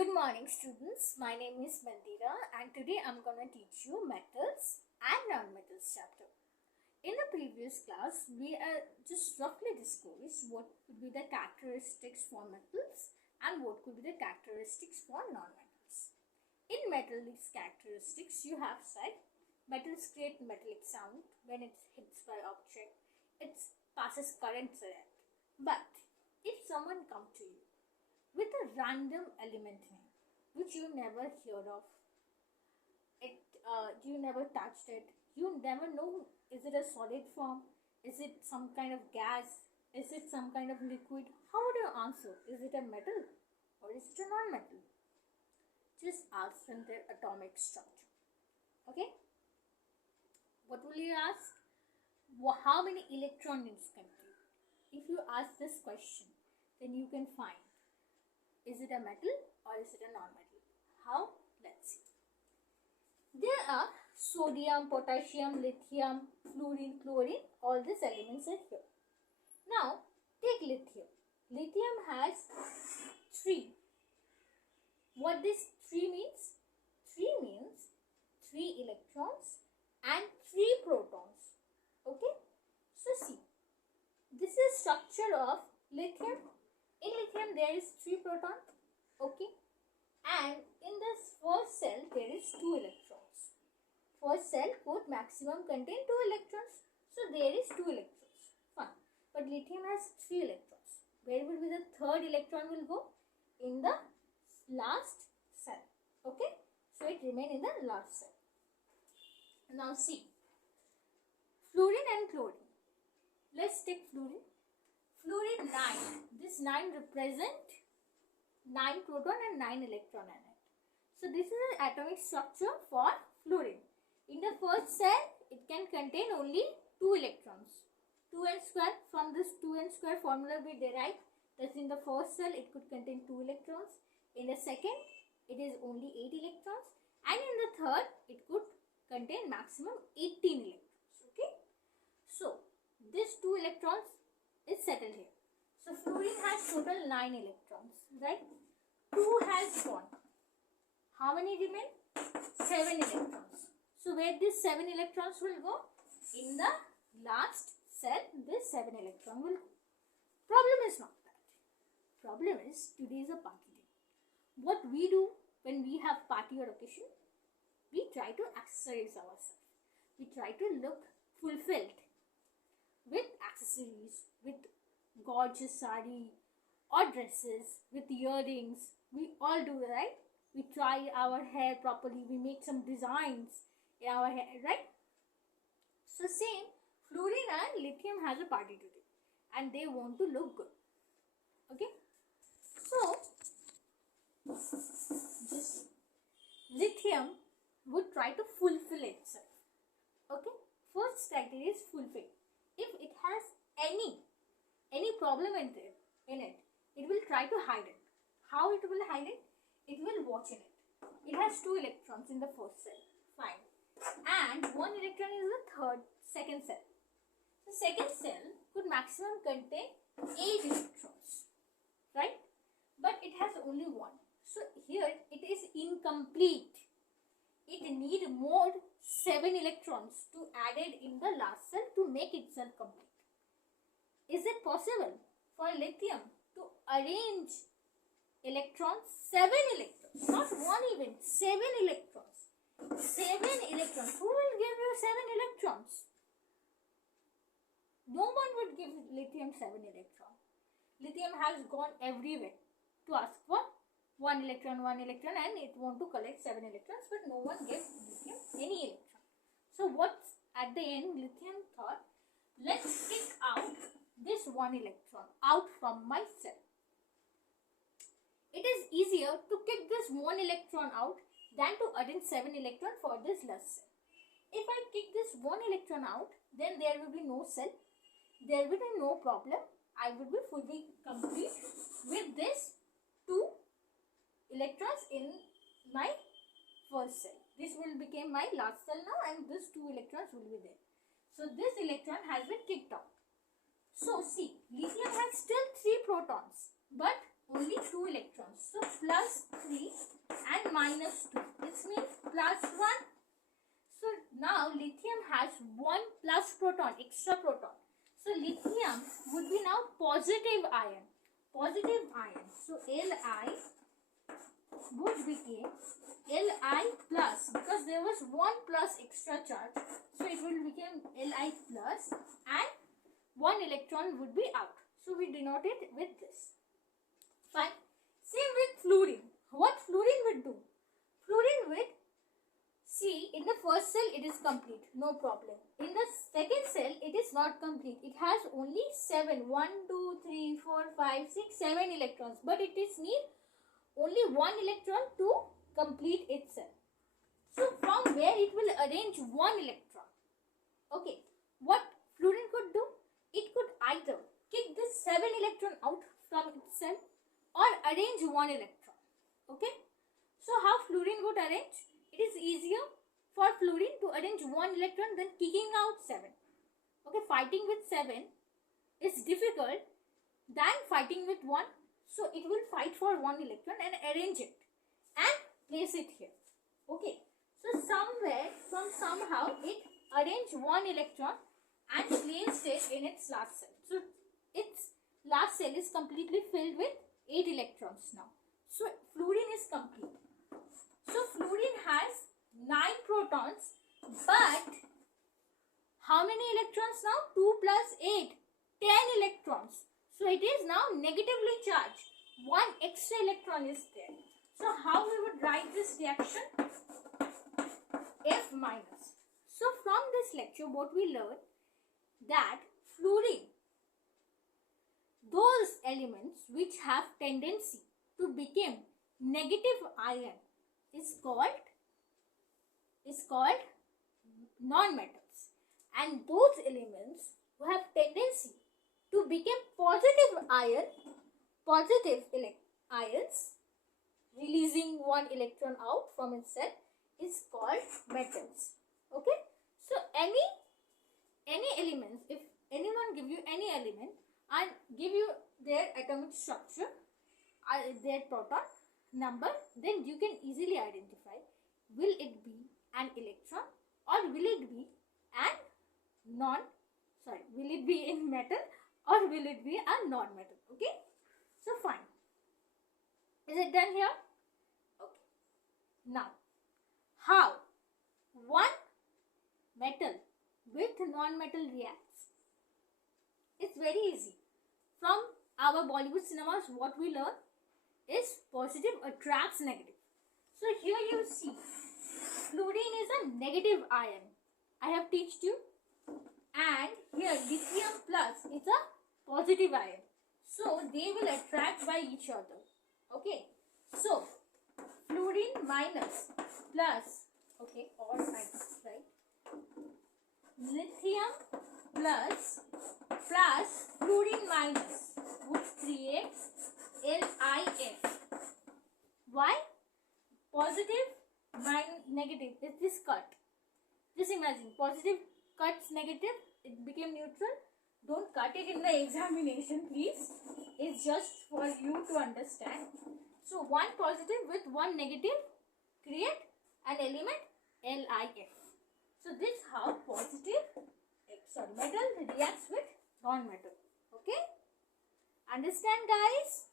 Good morning, students. My name is Mandira, and today I'm going to teach you metals and non-metals chapter. In the previous class, we just roughly discussed what could be the characteristics for metals and what could be the characteristics for non-metals. In metals characteristics, you have said metals create metallic sound when it hits by object. It passes current through it. But if someone comes to you with a random element name which you never heard of, you never touched it, you never know, is it a solid form, is it some kind of gas, is it some kind of liquid, how would you answer? Is it a metal or is it a non-metal? Just ask them their atomic structure. Okay, what will you ask? How many electrons it contains? If you ask this question, then you can find, is it a metal or is it a non-metal? How? Let's see. There are sodium, potassium, lithium, fluorine, chlorine. All these elements are here. Now, take lithium. Lithium has 3. What this 3 means? 3 means 3 electrons and 3 protons. Okay? So, see. This is structure of lithium. In lithium, there is 3 protons, okay, and in this first cell, there is 2 electrons. First cell could maximum contain 2 electrons, so there is 2 electrons. Fine, but lithium has 3 electrons. Where will be the third electron will go? In the last cell, okay, so it remain in the last cell. Now see, fluorine and chlorine. Let's take fluorine. Fluorine 9. This 9 represent 9 proton and 9 electron in it. So this is an atomic structure for fluorine. In the first cell, it can contain only 2 electrons. 2n square. From this 2n square formula we derive that in the first cell it could contain 2 electrons. In the second, it is only 8 electrons. And in the third, it could contain maximum 18 electrons. Okay. So these 2 electrons is settled here. So fluorine has total 9 electrons, right? 2 has gone. How many remain? 7 electrons. So where these 7 electrons will go? In the last cell, this 7 electron will go. Problem is not that. Problem is today is a party day. What we do when we have party or occasion? We try to accessorize ourselves. We try to look fulfilled with accessories, with gorgeous sari or dresses, with earrings. We all do, right? We try our hair properly. We make some designs in our hair, right? So same, fluorine and lithium has a party today and they want to look good. Okay? So, this lithium would try to fulfill itself. Okay? First criteria is fulfill. If it has any problem in it, it will try to hide it. How it will hide it? It will watch in it. It has 2 electrons in the first cell. Fine. And 1 electron is the second cell. The second cell could maximum contain 8 electrons. Right? But it has only 1. So here it is incomplete. It needs more 7 electrons to added in the last cell to make itself complete. Is it possible for lithium to arrange electrons? 7 electrons, not 1 even, 7 electrons. 7 electrons. Who will give you 7 electrons? No one would give lithium 7 electrons. Lithium has gone everywhere to ask for 1 electron, and it want to collect 7 electrons, but no one gives lithium any electron. So what's at the end? Lithium thought, let's kick out this 1 electron out from my cell. It is easier to kick this 1 electron out than to add in 7 electron for this last cell. If I kick this 1 electron out, then there will be no cell. There will be no problem. I will be fully complete with this 2 electrons in my first cell. This will become my last cell now, and this 2 electrons will be there. So this electron has been kicked out. So see, lithium has still 3 protons but only 2 electrons. So plus 3 minus 2. This means plus 1. So now lithium has 1 plus proton, extra proton. So lithium would be now positive ion. Positive ion. So Li would become Li plus, because there was 1 plus extra charge. So it will become Li plus and 1 electron would be out. So we denote it with this. Fine. Same with fluorine. What fluorine would do? Fluorine would, see, in the first cell it is complete, no problem. In the second cell it is not complete. It has only 7, 1, 2, 3, 4, 5, 6, 7 electrons. But it is need only 1 electron to complete itself. So from where it will arrange 1 electron. Okay. What fluorine could do? It could either kick this 7 electron out from itself or arrange 1 electron. Okay. So how fluorine would arrange? It is easier for fluorine to arrange 1 electron than kicking out 7. Okay, fighting with 7 is difficult than fighting with 1. So it will fight for 1 electron and arrange it and place it here. Okay, so somewhere from somehow it arranged 1 electron and placed it in its last cell. So its last cell is completely filled with 8 electrons now. So fluorine is complete. So fluorine has 9 protons, but how many electrons now? 2 plus 8, 10 electrons. So it is now negatively charged. 1 extra electron is there. So how we would write this reaction? F minus. So from this lecture what we learned, that fluorine, those elements which have tendency to become negative ion is called non-metals, and those elements who have tendency to become positive ions releasing 1 electron out from itself is called metals. Okay, so any elements, if anyone give you any element and give you their atomic structure, their proton number, then you can easily identify will it be an electron or will it be will it be in metal or will it be a non-metal. Okay, so fine. Is it done here? Okay. Now, how one metal with non-metal reacts? It's very easy. From our Bollywood cinemas, what we learn is positive attracts negative. So here you see, fluorine is a negative ion. I have taught you. And here lithium plus is a positive ion. So they will attract by each other. Okay. So fluorine minus plus, okay, or minus, right? Lithium plus fluorine minus would create LiF. Why? Positive minus negative is this cut. Just imagine, positive cuts negative, it became neutral. Don't cut it in the examination, please. It's just for you to understand. So one positive with one negative create an element LiF. So this is how metal reacts with non-metal. Okay? Understand, guys?